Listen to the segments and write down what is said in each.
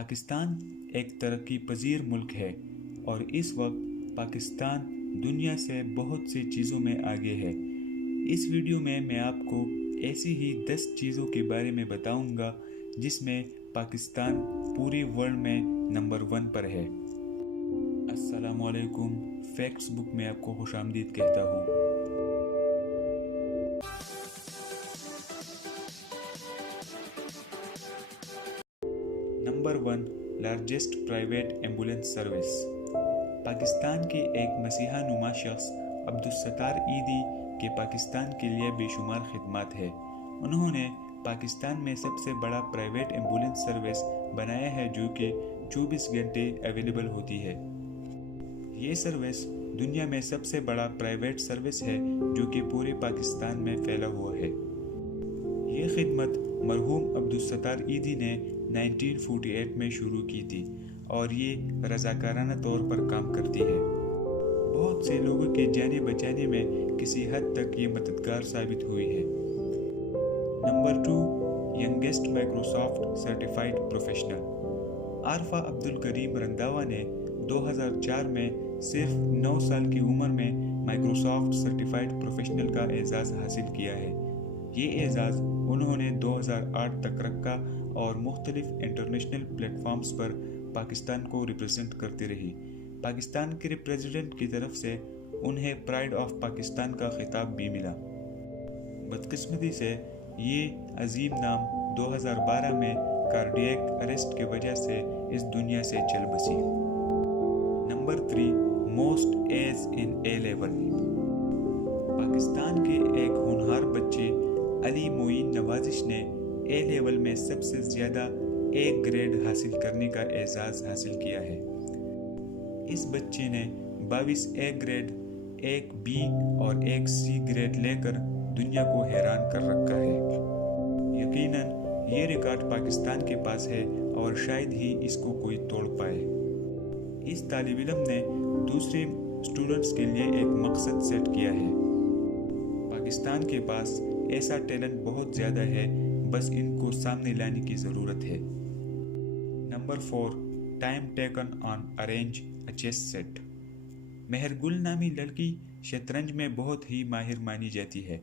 پاکستان ایک ترقی پذیر ملک ہے اور اس وقت پاکستان دنیا سے بہت سی چیزوں میں آگے ہے۔ اس ویڈیو میں آپ کو ایسی ہی 10 چیزوں کے بارے میں بتاؤں گا جس میں پاکستان پوری ورلڈ میں نمبر 1 پر ہے۔ السلام علیکم، فیکٹس بک میں آپ کو خوش آمدید کہتا ہوں۔ Number 1، largest private ambulance service. Pakistan کے ایک مسیحا نما شخص عبدالستار عیدی کے پاکستان کے لیے بے شمار خدمات ہے۔ انہوں نے پاکستان میں سب سے بڑا پرائیویٹ ایمبولینس سروس بنایا ہے جو کہ 24 گھنٹے اویلیبل ہوتی ہے۔ یہ سروس دنیا میں سب سے بڑا پرائیویٹ سروس ہے جو کہ پورے پاکستان میں پھیلا ہوا ہے۔ یہ خدمت مرحوم عبدالستار عیدی نے 1948 میں شروع کی تھی اور یہ رضاکارانہ طور پر کام کرتی ہے۔ بہت سے لوگوں کے جانے بچانے میں کسی حد تک یہ مددگار ثابت ہوئی ہے۔ Number 2، youngest Microsoft certified professional. Arfa Abdul Karim Randhawa نے 2004 میں صرف 9 سال کی عمر میں مائیکروسافٹ سرٹیفائیڈ پروفیشنل کا اعزاز حاصل کیا ہے۔ یہ اعزاز انہوں نے 2008 تک رکھا اور مختلف انٹرنیشنل پلیٹ فارمز پر پاکستان کو ریپرزینٹ کرتی رہی۔ پاکستان کے پریزیڈنٹ کی طرف سے انہیں پرائیڈ آف پاکستان کا خطاب بھی ملا۔ بدقسمتی سے یہ عظیم نام 2012 میں کارڈیئک اریسٹ کی وجہ سے اس دنیا سے چل بسی۔ Number 3، most A's in A-Level۔ Pakistan کے ایک ہونہار بچے علی معین نوازش نے A-Level میں سب سے زیادہ A گریڈ حاصل کرنے کا اعزاز حاصل کیا ہے۔ اس بچے نے 22 A گریڈ، 1 B اور 1 C گریڈ لے کر دنیا کو حیران کر رکھا ہے۔ یقیناً یہ ریکارڈ پاکستان کے پاس ہے اور شاید ہی اس کو کوئی توڑ پائے۔ اس طالب علم نے دوسرے اسٹوڈنٹس کے لیے ایک مقصد سیٹ کیا ہے۔ پاکستان کے پاس ایسا ٹیلنٹ بہت زیادہ ہے، بس ان کو سامنے لانے کی ضرورت ہے۔ Number 4، time taken on arrange a chess set. مہر گل نامی لڑکی شطرنج میں بہت ہی ماہر مانی جاتی ہے۔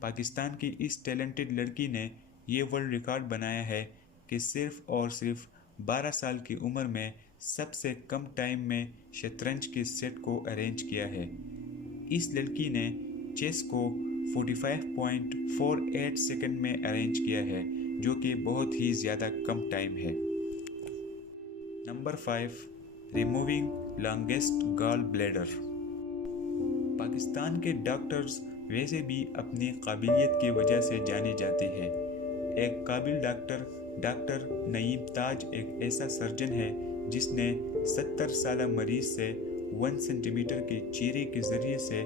پاکستان کی اس ٹیلنٹڈ لڑکی نے یہ ورلڈ ریکارڈ بنایا ہے کہ صرف اور صرف 12 سال کی عمر میں سب سے کم ٹائم میں شطرنج کے سیٹ کو ارینج کیا ہے۔ اس لڑکی نے چیس کو 45.48 سیکنڈ میں ارینج کیا ہے جو کہ بہت ہی زیادہ کم ٹائم ہے۔ نمبر 5، ریموونگ لانگسٹ گال بلیڈر۔ پاکستان کے ڈاکٹرز ویسے بھی اپنی قابلیت کی وجہ سے جانے جاتے ہیں۔ ایک قابل ڈاکٹر نعیم تاج ایک ایسا سرجن ہے جس نے 70 سالہ مریض سے 1 سینٹی میٹر کے چیرے کے ذریعے سے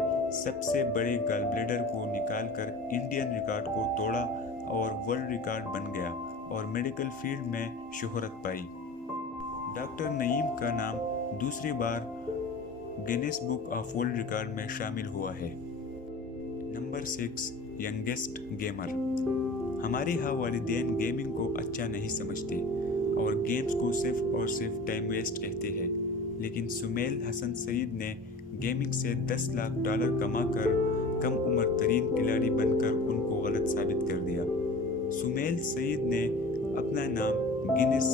سب سے بڑے گال بلیڈر کو نکال کر انڈین ریکارڈ کو توڑا اور ورلڈ ریکارڈ بن گیا اور میڈیکل فیلڈ میں شہرت پائی۔ ڈاکٹر نعیم کا نام دوسری بار Guinness book of world record میں شامل ہوا ہے۔ Number 6، youngest gamer. ہمارے ہاں والدین گیمنگ کو اچھا نہیں سمجھتے اور گیمز کو صرف اور صرف ٹائم ویسٹ کہتے ہیں، لیکن سمیل حسن سعید نے گیمنگ سے $10 لاکھ کما کر کم عمر ترین کھلاڑی بن کر ان کو غلط ثابت کر دیا۔ سمیل سعید نے اپنا نام Guinness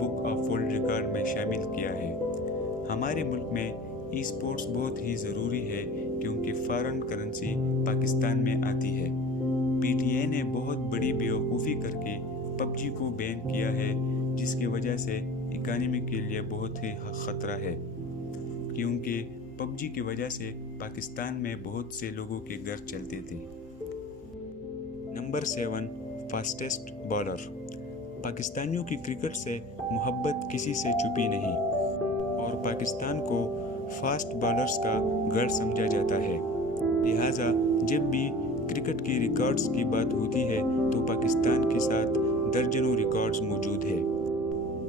book of world record میں شامل کیا ہے۔ ہمارے ملک میں ای سپورٹس بہت ہی ضروری ہے کیونکہ فارن کرنسی پاکستان میں آتی ہے۔ پی ٹی آئی نے بہت بڑی بیوقوفی کر کے PUBG کو بین کیا ہے جس کی وجہ سے اکانومی کے لیے بہت ہی خطرہ ہے، کیونکہ PUBG کی وجہ سے پاکستان میں بہت سے لوگوں کے گھر چلتے تھے۔ Number 7، fastest bowler. پاکستانیوں کی کرکٹ سے محبت کسی سے چھپی نہیں اور پاکستان کو فاسٹ بالرز کا گھر سمجھا جاتا ہے، لہٰذا جب بھی کرکٹ کے ریکارڈز کی بات ہوتی ہے تو پاکستان کے ساتھ درجنوں ریکارڈز موجود ہیں۔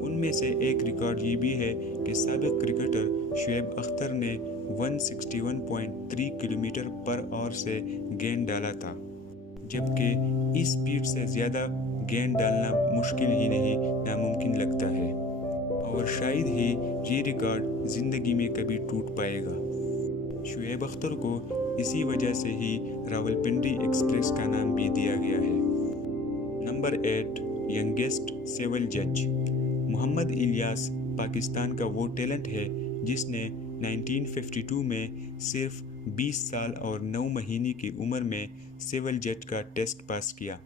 ان میں سے ایک ریکارڈ یہ بھی ہے کہ سابق کرکٹر شعیب اختر نے 161.3 کلومیٹر پر آور سے گیند ڈالا تھا، جبکہ اس سپیڈ سے زیادہ گیند ڈالنا مشکل ہی نہیں ناممکن لگتا ہے۔ اور شاید ہی یہ ریکارڈ زندگی میں کبھی ٹوٹ پائے گا۔ شعیب اختر کو اسی وجہ سے ہی راولپنڈی ایکسپریس کا نام بھی دیا گیا ہے۔ نمبر 8، ینگیسٹ سول جج۔ محمد الیاس پاکستان کا وہ ٹیلنٹ ہے جس نے 1952 میں صرف 20 سال اور 9 مہینے کی عمر میں سول جج کا ٹیسٹ پاس کیا۔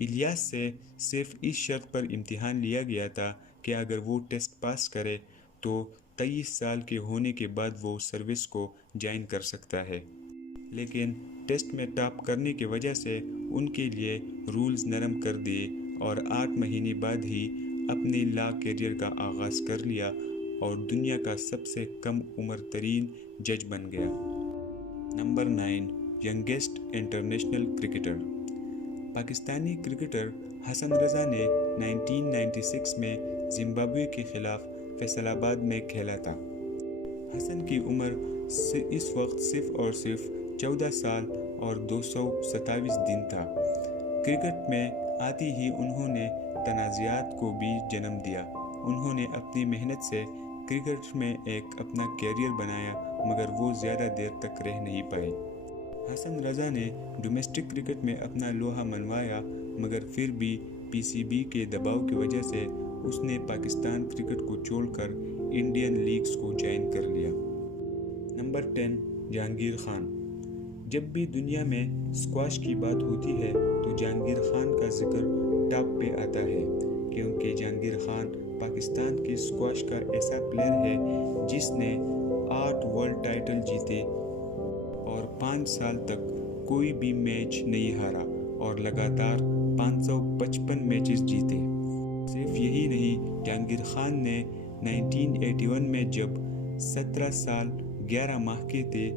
الیاس سے صرف اس شرط پر امتحان لیا گیا تھا کہ اگر وہ ٹیسٹ پاس کرے تو 23 سال کے ہونے کے بعد وہ سروس کو جوائن کر سکتا ہے، لیکن ٹیسٹ میں ٹاپ کرنے کی وجہ سے ان کے لیے رولز نرم کر دیے اور 8 مہینے بعد ہی اپنے لا کیریئر کا آغاز کر لیا اور دنیا کا سب سے کم عمر ترین جج بن گیا۔ Number 9، youngest international cricketer. Pakistani cricketer Hasan Raza نے 1996 میں زمبابوے کے خلاف فیصل آباد میں کھیلا تھا۔ حسن کی عمر اس وقت صرف اور صرف 14 سال اور 227 دن تھا۔ کرکٹ میں آتے ہی انہوں نے تنازعات کو بھی جنم دیا۔ انہوں نے اپنی محنت سے کرکٹ میں ایک اپنا کیریئر بنایا، مگر وہ زیادہ دیر تک رہ نہیں پائے۔ حسن رضا نے ڈومیسٹک کرکٹ میں اپنا لوہا منوایا، مگر پھر بھی پی سی بی کے دباؤ کی وجہ سے اس نے پاکستان کرکٹ کو چھوڑ کر انڈین لیگز کو جوائن کر لیا۔ نمبر 10، جہانگیر خان۔ جب بھی دنیا میں اسکواش کی بات ہوتی ہے تو جہانگیر خان کا ذکر ٹاپ پہ آتا ہے، کیونکہ جہانگیر خان پاکستان کے اسکواش کا ایسا پلیئر ہے جس نے 8 ورلڈ ٹائٹل جیتے اور 5 سال تک کوئی بھی میچ نہیں ہارا اور لگاتار 555 میچز جیتے۔ صرف یہی نہیں، جہانگیر خان نے 1981 میں جب 17 سال 11 ماہ کے تھے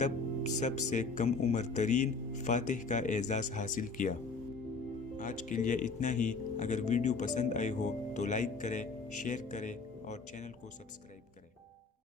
تب سب سے کم عمر ترین فاتح کا اعزاز حاصل کیا۔ آج کے لیے اتنا ہی۔ اگر ویڈیو پسند آئی ہو تو لائک کریں، شیئر کریں اور چینل کو سبسکرائب